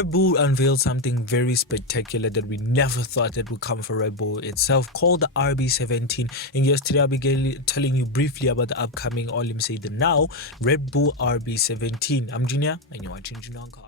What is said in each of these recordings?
Red Bull unveiled something very spectacular that we never thought that would come for Red Bull itself, called the RB17. And yesterday I'll be telling you briefly about the upcoming, or let me say the now, Red Bull RB17. I'm Junior and you're watching Junior on Car.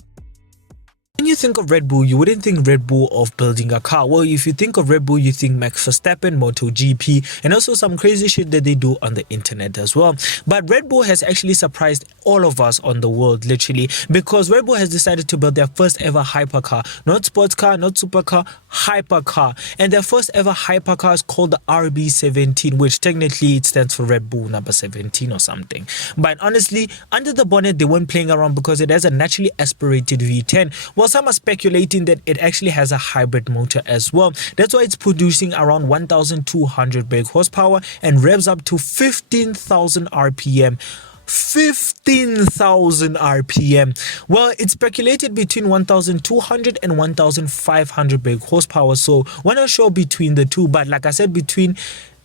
When you think of Red Bull, you wouldn't think Red Bull of building a car. Well, if you think of Red Bull, you think Max Verstappen, MotoGP, and also some crazy shit that they do on the internet as well. But Red Bull has actually surprised all of us on the world, literally, because Red Bull has decided to build their first ever hypercar. Not sports car, not supercar, hypercar. And their first ever hypercar is called the RB17, which technically it stands for Red Bull number 17 or something. But honestly, under the bonnet, they weren't playing around because it has a naturally aspirated V10. Well, some are speculating that it actually has a hybrid motor as well. That's why it's producing around 1,200 brake horsepower and revs up to 15,000 RPM. 15,000 RPM. Well, it's speculated between 1,200 and 1,500 brake horsepower. So we're not sure between the two, but like I said, between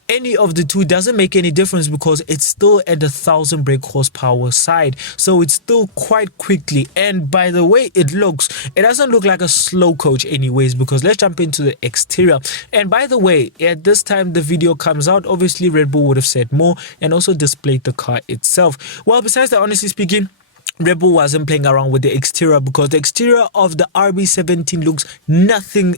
any of the two doesn't make any difference because it's still at the 1,000 brake horsepower side, so it's still quite quickly. And by the way it looks, it doesn't look like a slow coach anyways, because let's jump into the exterior. And by the way, at this time the video comes out, obviously Red Bull would have said more and also displayed the car itself. Well, besides that, honestly speaking, Red Bull wasn't playing around with the exterior, because the exterior of the RB17 looks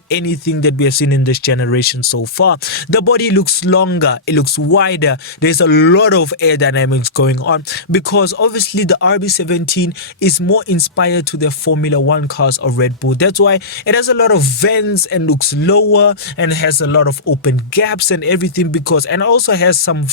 anything that we have seen in this generation so far. The body looks longer, it looks wider, there's a lot of aerodynamics going on, because obviously the RB17 is more inspired to the Formula 1 cars of Red Bull. That's why it has a lot of vents and looks lower and has a lot of open gaps and everything, because, and also has some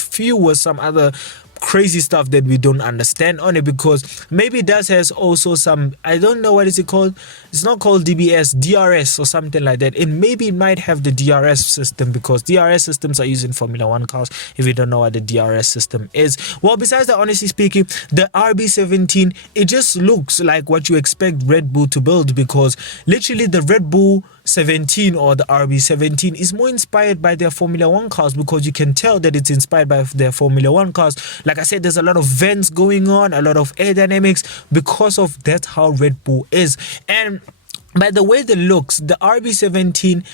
other crazy stuff that we don't understand on it, because maybe it does has also some, I don't know what is it called, it's not called DRS or something like that. And maybe it might have the DRS system, because DRS systems are used in Formula 1 cars, if you don't know what the DRS system is. Well, besides that, honestly speaking, the RB17, it just looks like what you expect Red Bull to build, because literally the Red Bull 17 or the RB17 is more inspired by their Formula 1 cars, because you can tell that it's inspired by their Formula 1 cars. Like I said, there's a lot of vents going on, a lot of aerodynamics, because of that's how Red Bull is. And by the way that looks, the RB17,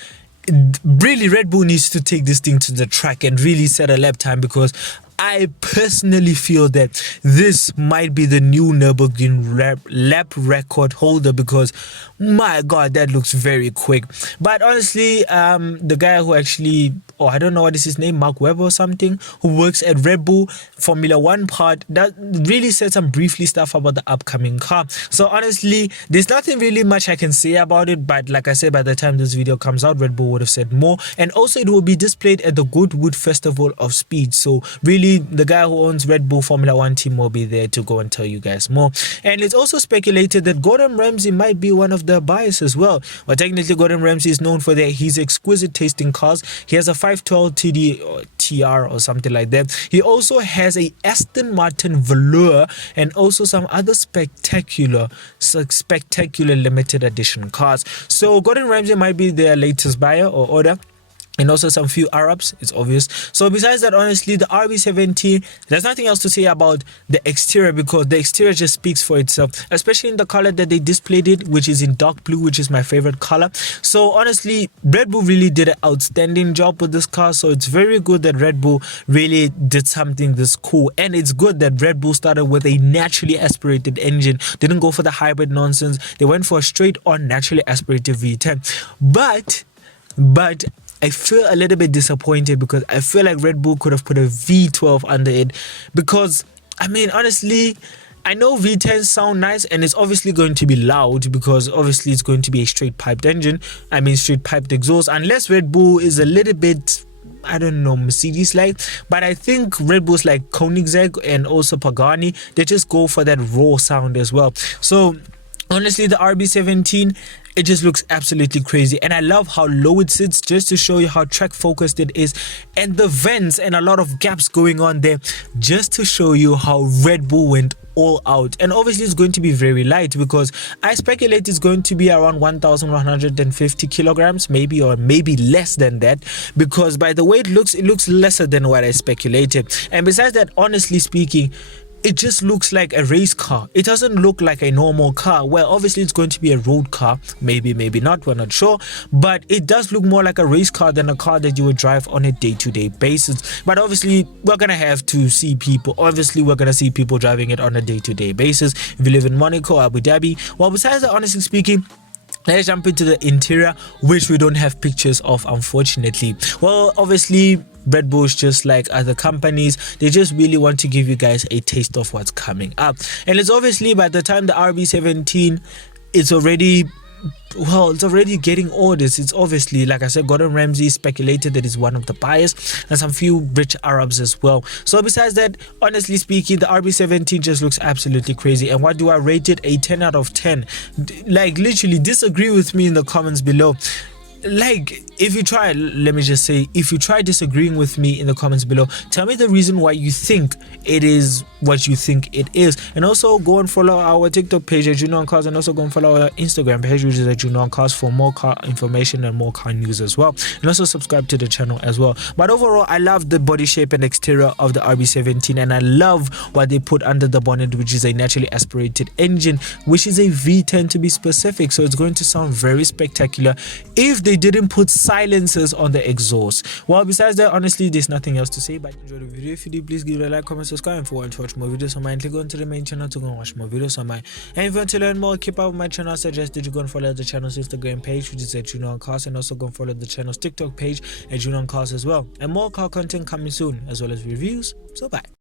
really Red Bull needs to take this thing to the track and really set a lap time, because I personally feel that this might be the new Nürburgring lap record holder, because my god, that looks very quick. But honestly, the guy who actually, I don't know what is his name, Mark Webber or something, who works at Red Bull Formula 1 part, that really said some briefly stuff about the upcoming car. So honestly, there's nothing really much I can say about it, but like I said, by the time this video comes out, Red Bull would have said more. And also it will be displayed at the Goodwood Festival of Speed, so really the guy who owns Red Bull Formula 1 team will be there to go and tell you guys more. And it's also speculated that Gordon Ramsay might be one of the buyers as well. But technically Gordon Ramsay is known for his exquisite taste in cars. He has a 512 TD or TR or something like that. He also has a Aston Martin Velour and also some other spectacular limited edition cars. So Gordon Ramsay might be their latest buyer or order. And also some few Arabs, it's obvious. So besides that, honestly, the RB17, there's nothing else to say about the exterior, because the exterior just speaks for itself, especially in the color that they displayed it, which is in dark blue, which is my favorite color. So honestly, Red Bull really did an outstanding job with this car. So it's very good that Red Bull really did something this cool. And it's good that Red Bull started with a naturally aspirated engine, didn't go for the hybrid nonsense. They went for a straight on naturally aspirated V10. But I feel a little bit disappointed, because I feel like Red Bull could have put a V12 under it, because I mean, honestly, I know V10s sound nice and it's obviously going to be loud, because obviously it's going to be a straight piped engine, straight piped exhaust, unless Red Bull is a little bit, I don't know, Mercedes like. But I think Red Bulls like Koenigsegg and also Pagani, they just go for that raw sound as well. So honestly, the RB17, it just looks absolutely crazy, and I love how low it sits, just to show you how track focused it is, and the vents and a lot of gaps going on there, just to show you how Red Bull went all out. And obviously it's going to be very light, because I speculate it's going to be around 1,150 kilograms, maybe, or maybe less than that, because by the way it looks lesser than what I speculated. And besides that, honestly speaking, it just looks like a race car. It doesn't look like a normal car. Well, obviously it's going to be a road car, maybe not, we're not sure, but it does look more like a race car than a car that you would drive on a day-to-day basis. But obviously we're gonna have to see people, driving it on a day-to-day basis if you live in Monaco, Abu Dhabi. Well, besides that, honestly speaking, let's jump into the interior, which we don't have pictures of, unfortunately. Well, obviously Red Bull, just like other companies, they just really want to give you guys a taste of what's coming up. And it's obviously, by the time the RB17, it's already getting orders. It's obviously, like I said, Gordon Ramsay speculated that he's one of the buyers, and some few rich Arabs as well. So besides that, honestly speaking, the RB17 just looks absolutely crazy. And what do I rate it? A 10 out of 10. Like, literally, disagree with me in the comments below. Like, if you try disagreeing with me in the comments below, tell me the reason why you think it is what you think it is. And also go and follow our TikTok page at Juno on Cars, and also go and follow our Instagram page, which is at Juno on Cars, for more car information and more car news as well. And also subscribe to the channel as well. But overall, I love the body shape and exterior of the RB17, and I love what they put under the bonnet, which is a naturally aspirated engine, which is a V10 to be specific. So it's going to sound very spectacular if they didn't put silencers on the exhaust. Well, besides that, honestly, there's nothing else to say. But enjoy the video. If you do, please give it a like, comment, subscribe. And if you want to watch more videos on mine, click on to the main channel to go and watch more videos on mine. And if you want to learn more, keep up with my channel, I suggest that you go and follow the channel's Instagram page, which is at Juno on Cars, and also go and follow the channel's TikTok page at Juno on Cars as well. And more car content coming soon, as well as reviews. So bye.